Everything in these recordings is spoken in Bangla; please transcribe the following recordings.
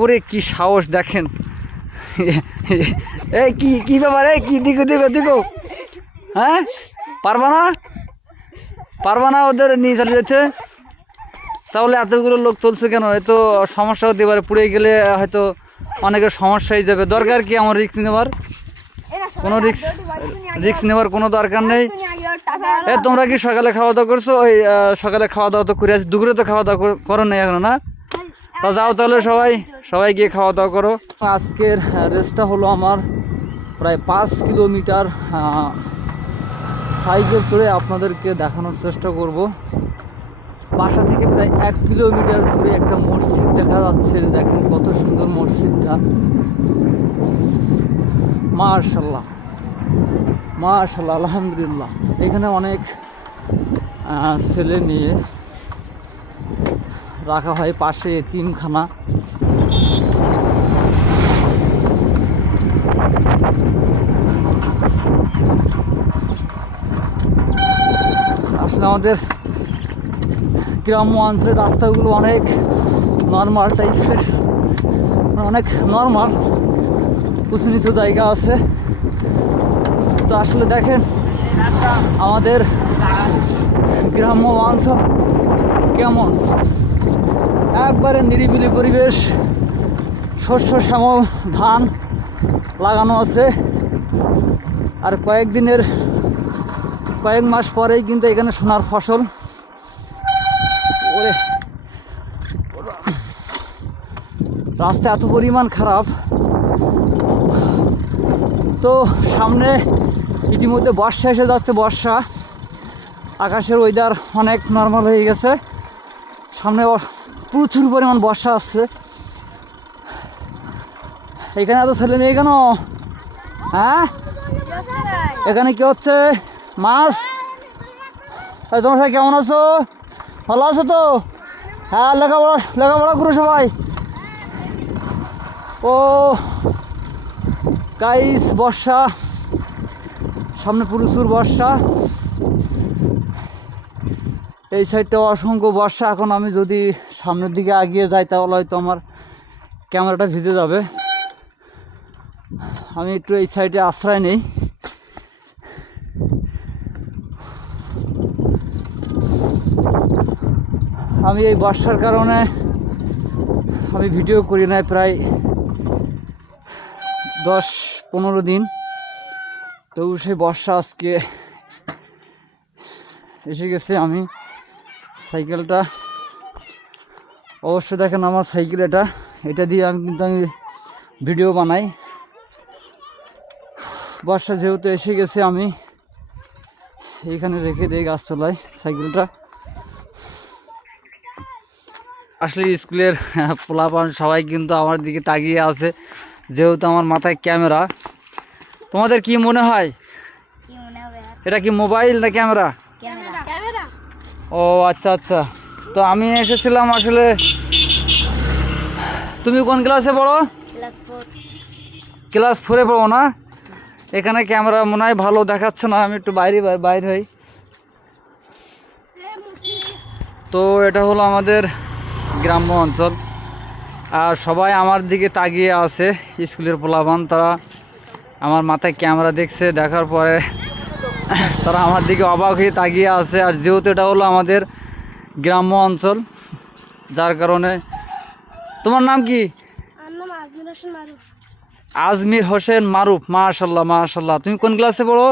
ওরে কি সাহস দেখেন। এই কি কি ব্যাপার, এই কি দিকো দিকো দিকো, হ্যাঁ পারবা না, পারবা না, ওদের নিয়ে চলে যাচ্ছে। তাহলে এতগুলো লোক তুলছে কেন? এ তো সমস্যা হতে পারে, পুড়ে গেলে হয়তো অনেকের সমস্যা হয়ে যাবে। দরকার কি আমার রিস্ক নেওয়ার? কোনো রিস্ক নেওয়ার কোনো দরকার নেই। এ তোমরা কি সকালে খাওয়া দাওয়া করছো? ওই সকালে খাওয়া দাওয়া তো করে আছি, দুপুরে তো খাওয়া দাওয়া করো নাই এখনো না? তা যাও তাহলে সবাই সবাই গিয়ে খাওয়া দাওয়া করো। আজকের রেসটা হলো আমার প্রায় 5 কিলোমিটার সাইকেল চড়ে আপনাদেরকে দেখানোর চেষ্টা করব। বাসা থেকে প্রায় 1 কিলোমিটার দূরে একটা মসজিদ দেখা যাচ্ছে, দেখেন কত সুন্দর মসজিদটা, মাশাআল্লাহ মাশাআল্লাহ আলহামদুলিল্লাহ। এখানে অনেক ছেলে মেয়ে রাখা হয়, পাশে এতিমখানা। আসলে আমাদের গ্রাম্য অঞ্চলের রাস্তাগুলো অনেক নর্মাল টাইপের, অনেক নর্মাল, উঁচু নিচু জায়গা আছে। তো আসলে দেখেন আমাদের গ্রাম্য অঞ্চল কেমন, একবারে নিরিবিলি পরিবেশ, শস্য শ্যামল, ধান লাগানো আছে। আর কয়েক মাস পরেই কিন্তু এখানে সোনার ফসল। ওরে রাস্তা এত পরিমাণ খারাপ। তো সামনে ইতিমধ্যে বর্ষা এসে যাচ্ছে, বর্ষা, আকাশের ওয়েদার অনেক নর্মাল হয়ে গেছে, সামনে প্রচুর পরিমাণ বর্ষা আসছে। এখানে এত ছেলে মেয়ে কেন? হ্যাঁ এখানে কি হচ্ছে? মাছ? তোমার সবাই কেমন আছো? ভালো আছো তো? হ্যাঁ লেখাপড়া করো সবাই। ও গাইস, বর্ষা সামনে, প্রচুর বর্ষা। এই সাইডটাও অসংখ্য বর্ষা। এখন আমি যদি সামনের দিকে এগিয়ে যাই তাহলে হয়তো আমার ক্যামেরাটা ভিজে যাবে। আমি একটু এই সাইডে আশ্রয় নেই। আমি এই বর্ষার কারণে আমি ভিডিও করি না প্রায় 10-15 দিন। তো সেই বর্ষা আজকে এসে গেছে। আমি সাইকেলটা অবশ্যই দেখেন, আমার সাইকেল এটা দিয়ে আমি ভিডিও বানাই। বর্ষা যেহেতু এসে গেছে, আমি এইখানে রেখে দিই গাছতলায় সাইকেলটা। আসলে স্কুলের পোলাপান সবাই কিন্তু আমার দিকে তাকিয়ে আছে, যেহেতু আমার মাথায় ক্যামেরা। তোমাদের কি মনে হয় এটা কি মোবাইল না ক্যামেরা? ও আচ্ছা আচ্ছা। তো আমি এসেছিলাম আসলে, তুমি কোন ক্লাসে পড়ো? ক্লাস 4-এ পড়ো না? এখানে ক্যামেরা মনে হয় ভালো দেখাচ্ছে না, আমি একটু বাইরে হই। তো এটা হলো আমাদের গ্রাম্য অঞ্চল, আর সবাই আমার দিকে তাকিয়ে আছে। স্কুলের পোলাপান তারা আমার মাথায় ক্যামেরা দেখছে, দেখার পরে তারা আমার দিকে অবাক হয়ে তাকিয়ে আছে। আর যেহেতু এটা হলো আমাদের গ্রাম্য অঞ্চল, যার কারণে। তোমার নাম কি? আজমির হোসেন মারুফ, মাশাআল্লাহ মাশাআল্লাহ। তুমি কোন ক্লাসে পড়ো?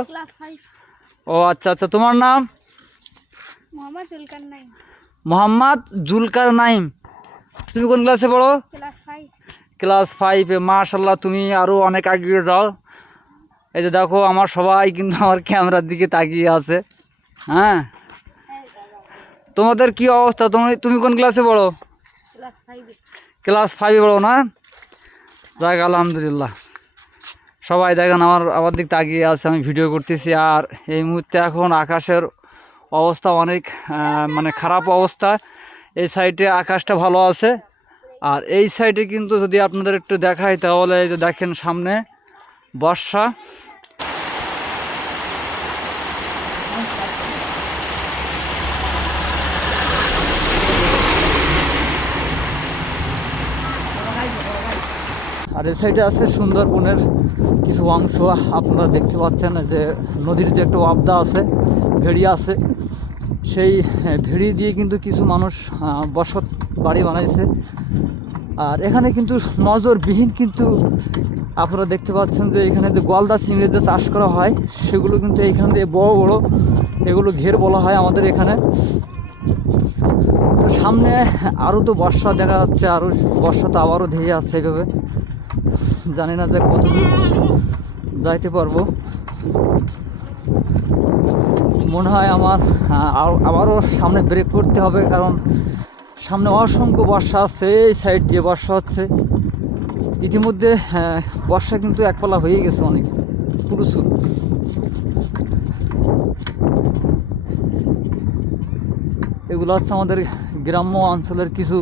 ও আচ্ছা আচ্ছা। তোমার নাম? মোহাম্মদ জুলকার নাইম। তুমি কোন ক্লাসে পড়ো? ক্লাস 5-এ। মাশাআল্লাহ, তুমি আরো অনেক এগিয়ে যাও। এই যে দেখো আমার সবাই কিন্তু আমার ক্যামেরার দিকে তাকিয়ে আছে। হ্যাঁ, তোমাদের কি অবস্থা? তুমি কোন ক্লাসে পড়ো? ক্লাস 5-এ পড়ো না? যাক আলহামদুলিল্লাহ। সবাই দেখেন আমার দিক তাকিয়ে আছে, আমি ভিডিও করতেছি। আর এই মুহূর্তে এখন আকাশের অবস্থা অনেক মানে খারাপ অবস্থা। এই সাইডে আকাশটা ভালো আছে, আর এই সাইডে কিন্তু যদি আপনাদের একটু দেখাই তাহলে এই যে দেখেন সামনে বর্ষা। আর এই সাইডে আছে সুন্দরবনের কিছু অংশ। আপনারা দেখতে পাচ্ছেন যে নদীর যে একটা ওয়াবদা আছে, ভেড়ি আছে, সেই ভেড়ি দিয়ে কিন্তু কিছু মানুষ বসত বাড়ি বানাইছে। আর এখানে কিন্তু নজরবিহীন কিন্তু আপনারা দেখতে পাচ্ছেন যে এখানে যে গলদা চিংড়ি যে চাষ করা হয় সেগুলো কিন্তু এইখান দিয়ে বড় বড়, এগুলো ঘের বলা হয় আমাদের এখানে। তো সামনে আরও তো বর্ষা দেখা যাচ্ছে, আরও বর্ষা তো আবারও ধেয়ে আসছে এভাবে। জানি না যে কতদূর যাইতে পারবো। মনে হয় আমার আবারও সামনে ব্রেক করতে হবে, কারণ সামনে অসংখ্য বর্ষা আসছে। এই সাইড দিয়ে বর্ষা হচ্ছে ইতিমধ্যে। বর্ষা কিন্তু একপালা হয়ে গেছে অনেক প্রচুর। এগুলো হচ্ছে আমাদের গ্রাম্য অঞ্চলের কিছু।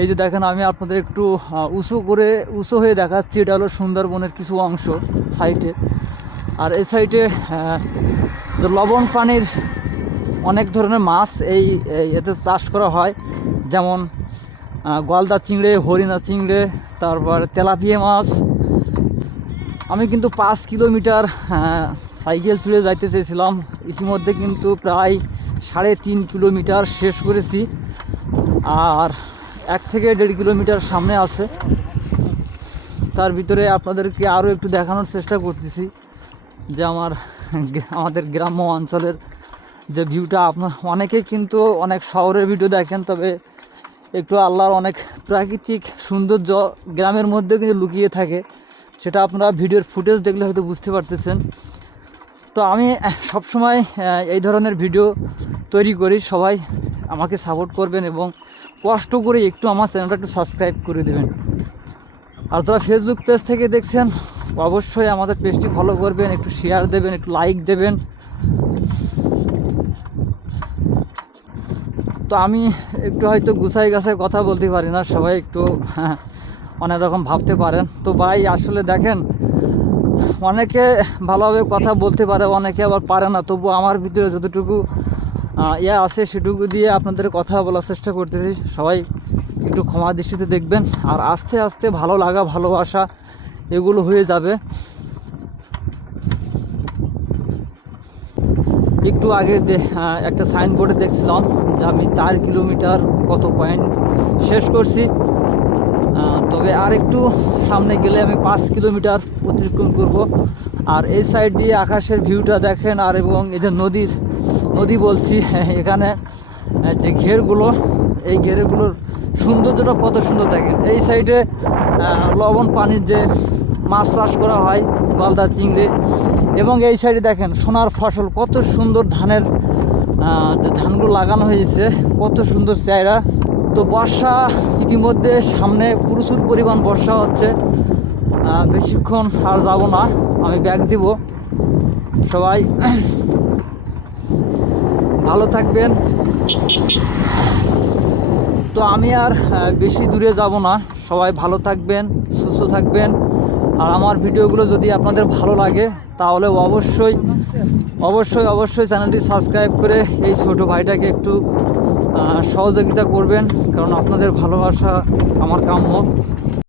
এই যে দেখেন, আমি আপনাদের একটু উঁচু হয়ে দেখাচ্ছি। এটা হলো সুন্দরবনের কিছু অংশ সাইডে। আর এই সাইডে যে লবণ পানির অনেক ধরনের মাছ এতে চাষ করা হয়, যেমন গলদা চিংড়ে, হরিণা চিংড়ে, তারপর তেলাপিয়া মাছ। আমি কিন্তু 5 কিলোমিটার সাইকেল চড়ে যাইতে চেয়েছিলাম, ইতিমধ্যে কিন্তু প্রায় 3.5 কিলোমিটার শেষ করেছি। আর 1 থেকে 1.5 কিলোমিটার সামনে আছে। তার ভিতরে আপনাদেরকে আরও একটু দেখানোর চেষ্টা করতেছি যে আমাদের গ্রাম্য অঞ্চলের যে ভিউটা। আপনার অনেকেই কিন্তু অনেক শহরের ভিডিও দেখেন, তবে একটু আল্লাহর অনেক প্রাকৃতিক সৌন্দর্য গ্রামের মধ্যে কিন্তু লুকিয়ে থাকে, সেটা আপনারা ভিডিওর ফুটেজ দেখলে হয়তো বুঝতে পারতেছেন। তো আমি সবসময় এই ধরনের ভিডিও তৈরি করি। সবাই আমাকে সাপোর্ট করবেন এবং কষ্ট করে একটু আমার চ্যানেলটা একটু সাবস্ক্রাইব করে দেবেন। আর যারা ফেসবুক পেজ থেকে দেখছেন, অবশ্যই আমাদের পেজটি ফলো করবেন, একটু শেয়ার দেবেন, একটু লাইক দেবেন। তো আমি একটু হয়তো গুছাই গাছাই কথা বলতে পারি না, সবাই একটু অনেক রকম ভাবতে পারেন। তো ভাই আসলে দেখেন, অনেকে ভালোভাবে কথা বলতে পারে, অনেকে আবার পারে না। তবু আমার ভিতরে যতটুকু আছে সেটুকু দিয়ে আপনাদের কথা বলার চেষ্টা করতেছি। সবাই একটু ক্ষমা দৃষ্টিতে দেখবেন। আর আস্তে আস্তে ভালো লাগা, ভালোবাসা এগুলো হয়ে যাবে। একটু আগে একটা সাইনবোর্ডে দেখছিলাম যে আমি 4 কিলোমিটার কত পয়েন্ট শেষ করছি। তবে আর একটু সামনে গেলে আমি 5 কিলোমিটার অতিক্রম করব। আর এই সাইড দিয়ে আকাশের ভিউটা দেখেন, আর এবং এই যে নদী বলছি এখানে যে ঘেরগুলো, এই ঘেরগুলোর সৌন্দর্যটা কত সুন্দর দেখেন। এই সাইডে লবণ পানির যে মাছ চাষ করা হয়, গলদা চিংড়ি, এবং এই সাইডে দেখেন সোনার ফসল, কত সুন্দর ধানের যে ধানগুলো লাগানো হয়েছে, কত সুন্দর চেহারা। তো বর্ষা ইতিমধ্যে সামনে প্রচুর পরিমাণ বর্ষা হচ্ছে। বেশিক্ষণ আর যাব না, আমি ব্যাগ দিব। সবাই ভালো থাকবেন। তো আমি আর বেশি দূরে যাব না, সবাই ভালো থাকবেন, সুস্থ থাকবেন। আর আমার ভিডিওগুলো যদি আপনাদের ভালো লাগে তাহলে অবশ্যই অবশ্যই অবশ্যই চ্যানেলটি সাবস্ক্রাইব করে এই ছোট ভাইটাকে একটু সহযোগিতা করবেন, কারণ আপনাদের ভালোবাসা আমার কাম্য।